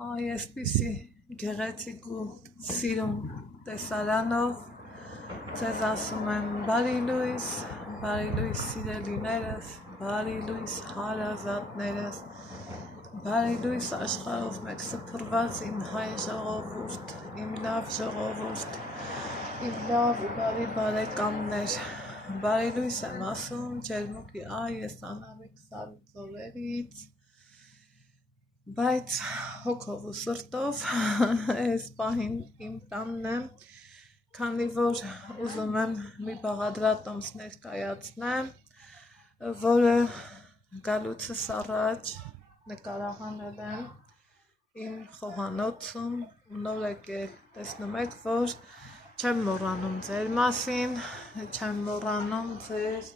Այսպիսի գեղեցիկ ու սիրուն տեսարանով ձեզ ասում եմ բարի լույս սիրելիներս, բարի լույս հարազատներս, բարի լույս աշխարհով մեկ սփռված իմ հայ ժողովուրդ, իմ լավ ժողովուրդ, իմ լավ ու բարի բարեկամներ, բարի լույս եմ ասում ջերմուկի այս անավիկ սարի ծովերից, բայց հոգով ու սրտով այս պահին իմ տանն եմ, քանի որ ուզում եմ մի բաղադրատոմս ներկայացնեմ, որը գալուցս առաջ նկարահանել եմ իմ խոհանոցում, նոր եկել տեսնում եք, որ չեմ մոռանում ձեր մասին, չեմ մոռանում ձեր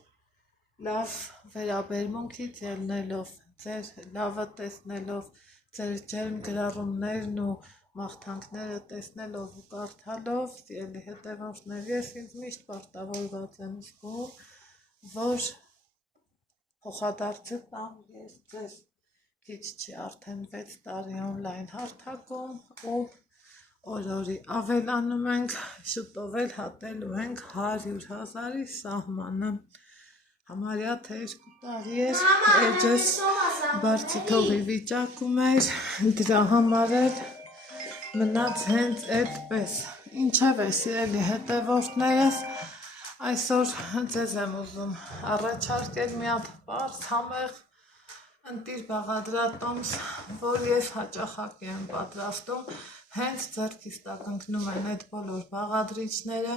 լավ վերաբերմունքից ելնելով, ձեր լավը տեսնելով, ձեր ջերմ գրառումներն ու մաղթանքները տեսնելով ու կարդալով, սիրելի հետևորդներ, ես ինձ միշտ պարտավորված եմ զգում, որ փոխադարձը տամ ես ձեզ քիչ չի արդեն 6 տարի օնլայն հարթակում ու օր-օրի ավելանում ենք, շուտով էլ հատելու ենք 100,000-ի սահմանը, համարյա թե 2 տարի էր, էջս բարձի թողի վիճակում էր, դրա համար էլ մնաց հենց այդպես, ինչևէ սիրելի հետևորդներս, այսօր ձեզ եմ ուզում առաջարկել մի հատ պարզ համեղ ընտիր բաղադրատոմս, որ ես հաճախակի եմ պատրաստում, հենց ձեռքից տակընկնում են այդ բոլոր բաղադրիչները,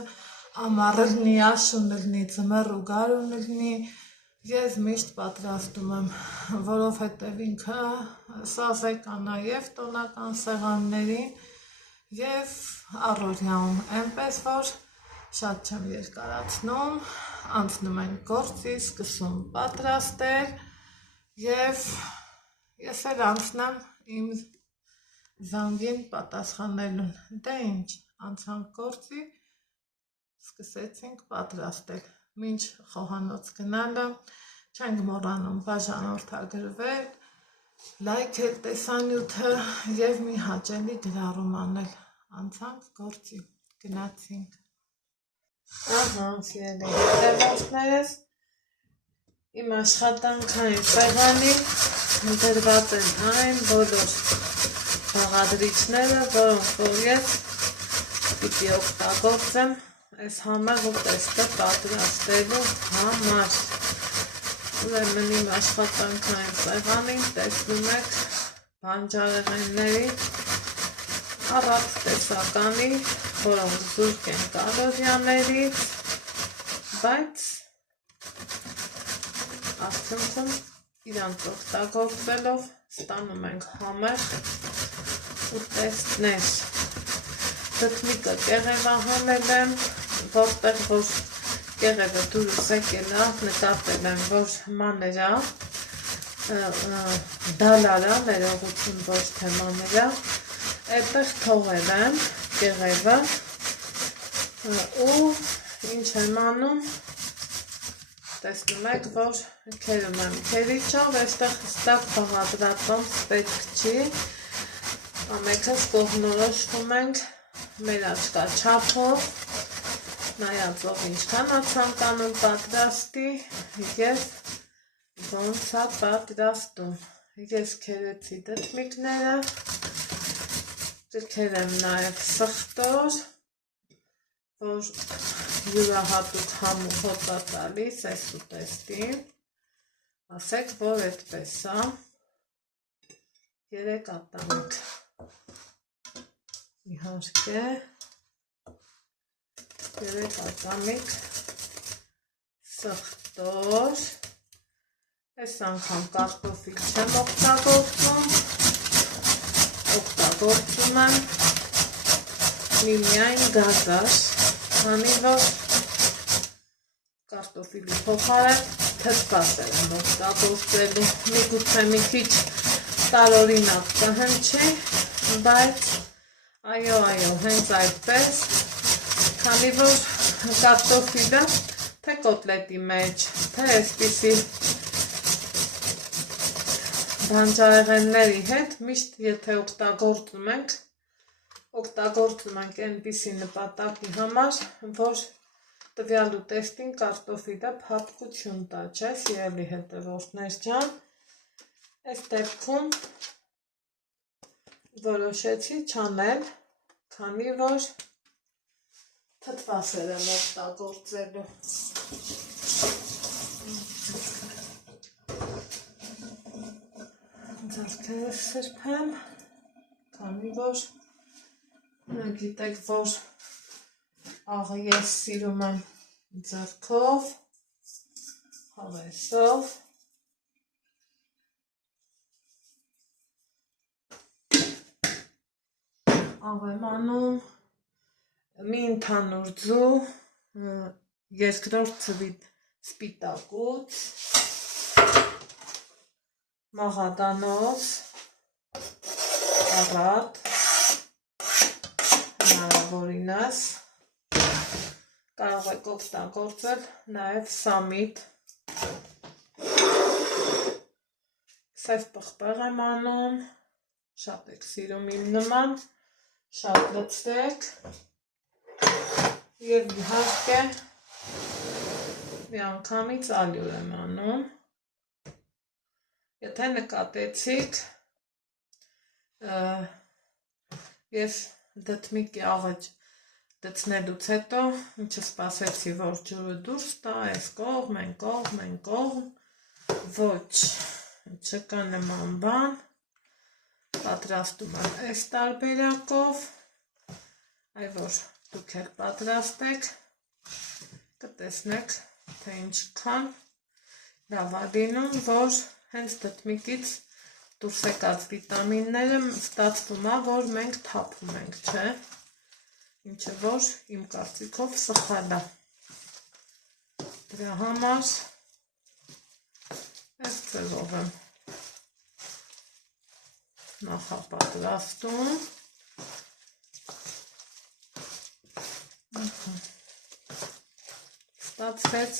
ամառ լնի, աշուն լնի, ձմեռ ու գարուն լնի, ես միշտ պատրաստում եմ, որովհետև ինքը սազեք է նաև տոնական սեղաններին և առօրյաում, այնպես որ շատ չեմ երկարացնում, անցնում ենք գործի, սկսում պատրաստել և ես էլ անցնեմ իմ զանգին պատասխանելուն, դե ինչ, անցանք գործի, սկսեցինք պատրաստել, մինչ խոհանոց գնալը, չենք մոռանում բաժանորդագրվել, լայքել տեսանյութը և մի հաճելի գրառում անել, անցանք գործի, գնացինք, ահա սիրելի հետևորդներս, իմ աշխատանքային սեղանին դրված են այն բոլոր բաղադրիչները, որոնք որ ես պիտի օգտագործեմ այս համեղ ուտեստը պատրաստելու համար, ուրեմն իմ աշխատանքային սեղանին տեսնում եք բանջարեղենների առատ տեսականի, որոնք զուրկ են կալորիաներից, բայց արդյունքում իրանց օգտագործելով ստանում ենք համեղ ուտեստներ, դդմիկը կեղևահանել եմ, որտեղ որ կեղևը դուրս եկել է, նկատել եմ, որ մանր է, դալար է, ներողություն ոչ թե մանր է, այդտեղ թողել եմ կեղևը ու ինչ եմ անում, տեսնում եք, որ քերում եմ քերիչով, այստեղ հստակ բաղադրատոմս պետք չի, ամենքս կողմնորոշվում ենք մեր աչքա չափով, նայածով ինչքան է ցանկանում պատրաստի և ոնց է պատրաստում, ես քերեցի դդմիկները, կքերեմ նաև սխտոր, որ յուրահատուկ համոզոտ է տալիս այս ուտեստին, ասեք, որ այդպես է, 3 ատամիկ, իհարկե, 3 ատամիկ սխտոր, այս անգամ կարտոֆիլ չեմ օգտագործում, օգտագործում եմ միմիայն գազար, քանի որ կարտոֆիլի փոխարեն թթվասեր եմ օգտագործելու, միգուցե մի քիչ տարօրինակ կհնչի, բայց այո, հենց այդպես, քանի որ կարտոֆիլը թե կոտլետի մեջ, թե այսպիսի բանջարեղենների հետ միշտ եթե օգտագործում ենք այնպիսի նպատակի համար, որ տվյալ ուտեստին կարտոֆիլը փափկություն տա, չէ, սիրելի հետևորդներ ջան։ Այս դեպքում որոշեցի չանել, քանի որ թթվասեր եմ օգտագործելու։ Ձեռքերս սրբեմ, քանի որ գիտեք, որ աղը ես սիրում եմ ձեռքով, հավեսով։ Աղ եմ անում մի ընդհանուր ձու, երկրորդ ձվի սպիտակուց, մաղադանոց, առատ, հնարավորինս, կարող եք օգտագործել նաև սամիտ, սև պղպեղ եմ անում, շատ եք սիրում իմ նման, շատ լցրեք և իհարկե մի անգամից ալյուր եմ անում։ Եթե նկատեցիք, ես դդմիկի աղը դցնելուց հետո չսպասեցի, որ ջուրը դուրս տա, այս կողմ, այն կողմ, ոչ, չկա նման բան, պատրաստում եմ այս տարբերակով, այ որ դուք էլ պատրաստեք, կտեսնեք, թե ինչքան լավ է լինում, որ հենց դդմիկից դուրս եկած վիտամինները ստացվում է, որ մենք թափում ենք, չէ, ինչը որ իմ կարծիքով սխալ է։ Դրա համար այս ձևով եմ նախապատրաստում։ Ստացվեց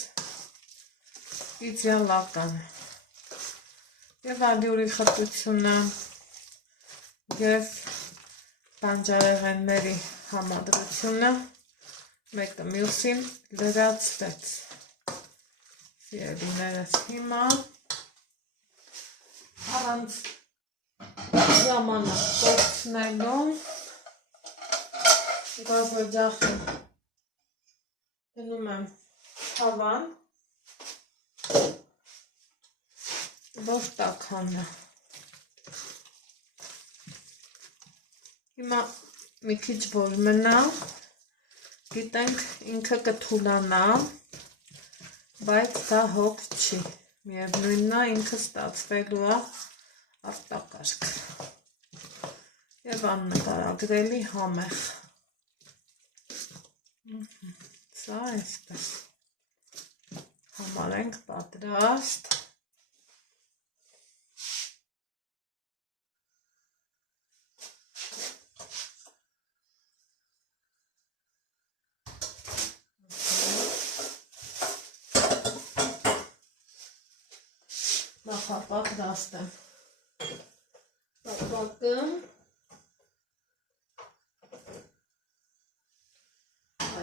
իդեալական և ալյուրի խտությունը և բանջարեղենների համադրությունը մեկը մյուսին լրացվեց։ Սիրելիներս, հիմա առանց ժամանակ կորցնելու գազօջախին դնում եմ թավան, որ տաքանա։ Հիմա մի քիչ որ մնա, գիտենք ինքը կթուլանա, բայց դա հոգ չի, միևնույնն է ինքը ստացվելու է արտակարգ և աննկարագրելի համեղ։ Սա այսպես համարենք պատրաստ։ Նախապատրաստ եմ տապակը,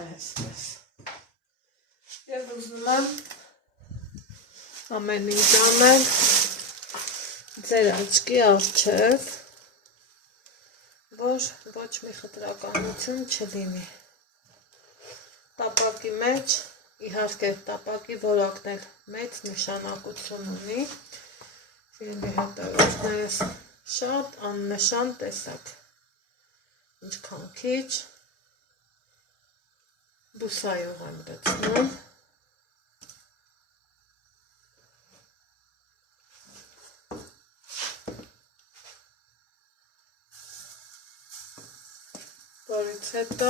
այսպես, և ուզում եմ ամեն ինչ անել ձեր աչքի առջև, որ ոչ մի խտրականություն չլինի։ Տապակի մեջ, իհարկե տապակի որակն էլ մեծ նշանակություն ունի, սիրելի հետևորդներս, շատ աննշան տեսակ, ինչքան քիչ բուսայով եմ դցնում, որից հետո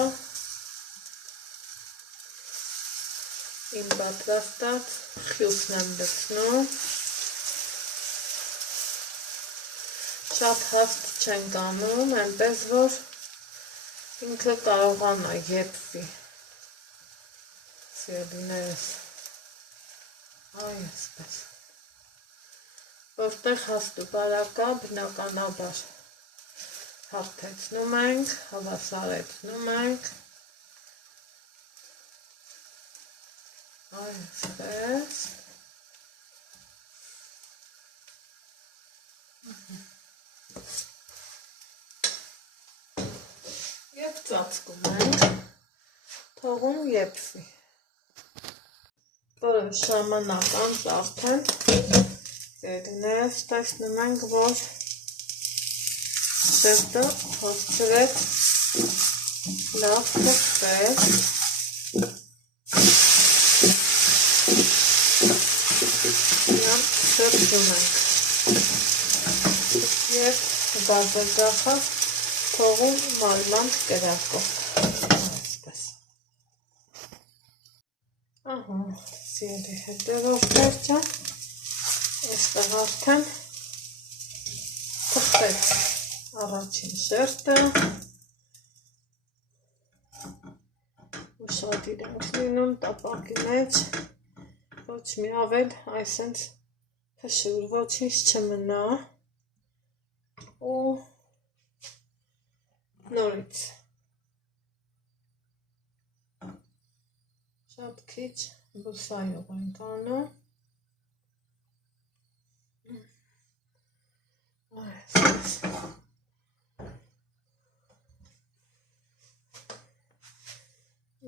իմ պատրաստած խյուքն եմ դցնում, շատ հաստ չենք անում, այնպես որ ինքը կարողանա եփվի, սիրելիներս, այ այսպես, որտեղ հաստու բարակա բնականաբար հարթեցնում ենք, հավասարեցնում ենք, այսպես, և ծածկում ենք, թողում եփվի։ Որոշ ժամանակ անց արդեն երիներս տեսնում ենք, որ շերտը փորձրեց լավ փոխվել և շրտում ենք և գազագախը թողում մարմանդ կրակով այսպես ահա սիրելի հետևորդներ ջան այստեղ արդեն թխվեց առաջին շերտը ուշադիր ենք լինում տապակի մեջ ոչ մի ավել այսենց փշուր ոչինչ չմնա ու նորից շատ քիչ բուսայով ենք անում այսպես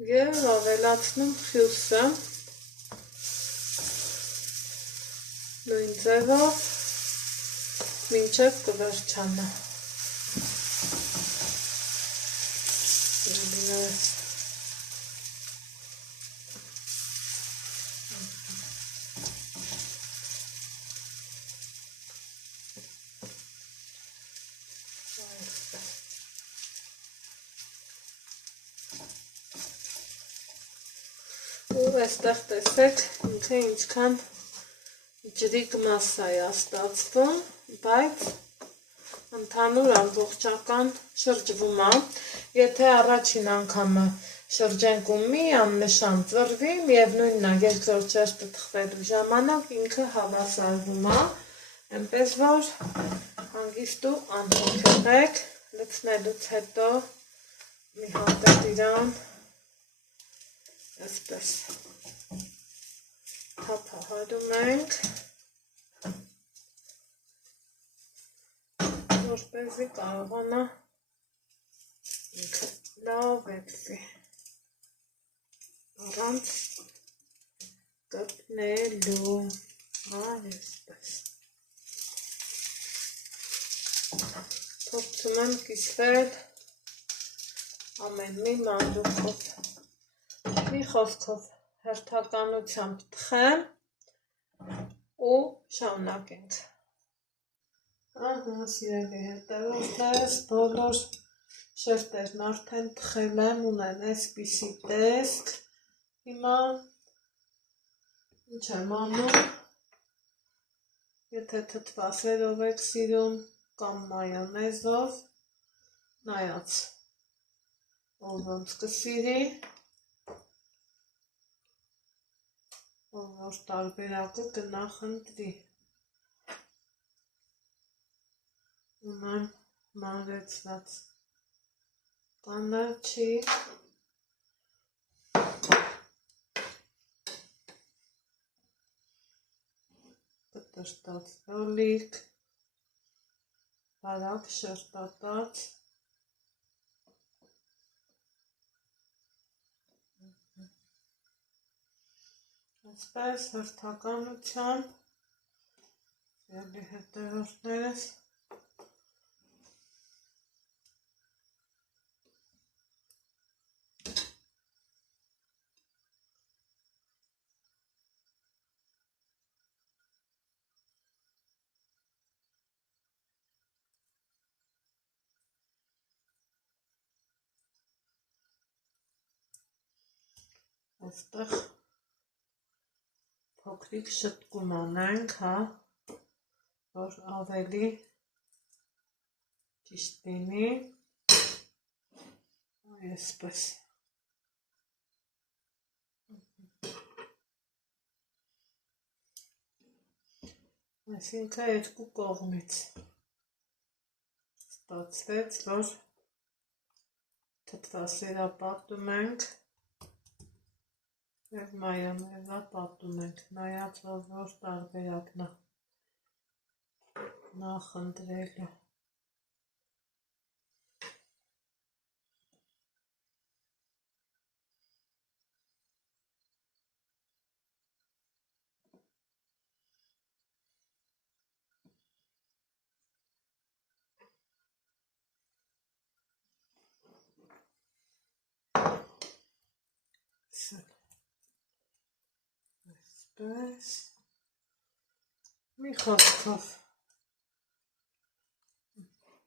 և ավելացնում խյուսը նույն ձևով մինչև կվերջանա ու այստեղ տեսեք ինքը ինչքան ջրիկ մասսա է ստացվում, բայց ընդհանուր ամբողջական շրջվում է, եթե առաջին անգամը շրջենք ու մի աննշան ծռվի, միևնույնն է երկրորդ շերտը թխվելու ժամանակ ինքը հավասարվում է, այնպես որ հանգիստ ու անհոգ եղեք, լցնելուց հետո մի հատել իրան այսպես թափահարում ենք, որպեսզի կարողանա ինքը լավ եփվի առանց կպնելու, այսպես փորձում եմ կիսվել ամեն մի մանրուքով մի խոսքով հերթականությամբ թխեմ ու շարունակենք ահա սիրելի հետևորդներս բոլոր շերտերն արդեն թխել եմ ունեն այսպիսի տեսք հիմա ինչ եմ անում եթե թթվասերով եք սիրում կամ մայոնեզով նայած ով ոնց կսիրի ով որ տարբերակը կնախընտրի ունեմ մանրեցված կանաչի կտրտած լոլիկ բարակ շերտատած այսպես հերթականությամբ սիրելի հետևորդներս այստեղ փոքրիկ շտկում անենք, հա, որ ավելի ճիշտ լինի, այսպես, Այսինքն երկու կողմից ստացվեց, որ թթվասերա պատում ենք և մայամերվա պատում ենք, նայած որ տարբերակն է նախընտրելը։ Այսպես, մի խոսքով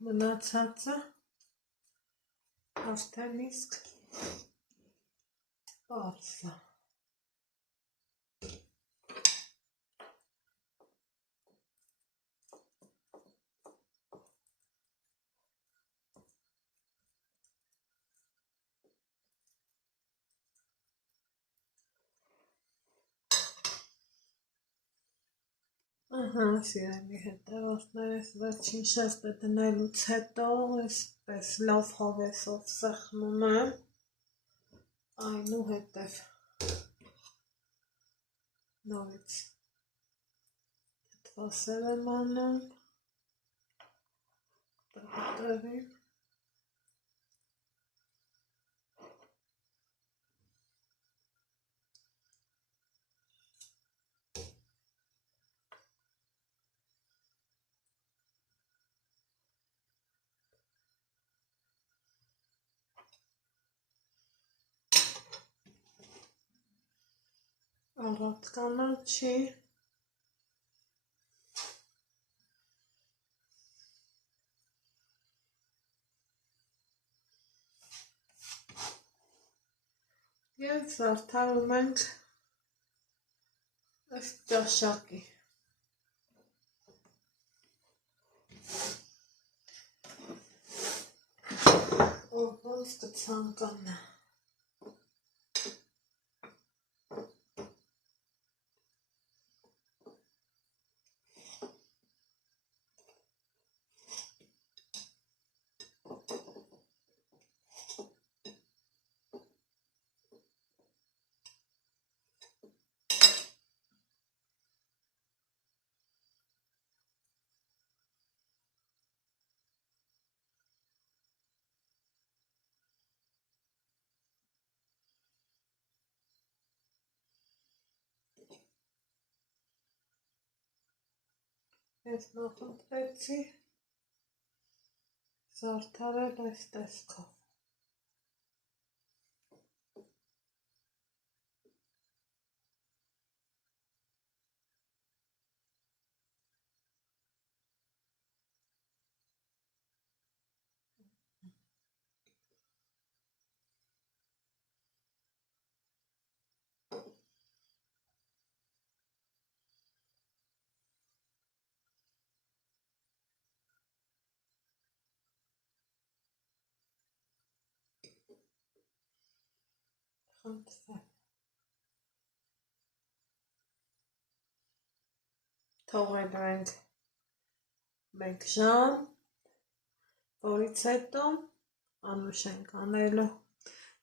մնացածը արդեն իսկ պարզ է։ Ահա, սիրելի հետևորդներս, վերջին շեստը դնելուց հետո այսպես լավ հավեսով սեղմում եմ, այնուհետև նորից թթվասեր եմ անում, տեղին, առատ կանաչի, և զարդարում ենք ըստ ճաշակի։ Ով ոնց կցանկանա։ Ես նախընտրեցի զարդարել այս տեսքով։ Խնդրեմ։ Թողելու ենք 1 ժամ, որից հետո անուշ ենք անելու։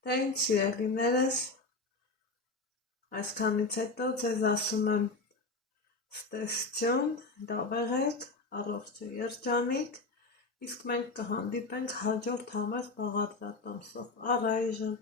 Դե ինչ սիրելիներս, այսքանից հետո ձեզ ասում եմ ստեսություն, լավ եղեք, առողջ ու երջանիկ, իսկ մենք կհանդիպենք հաջորդ համեղ բաղադրատոմսով, առայժմ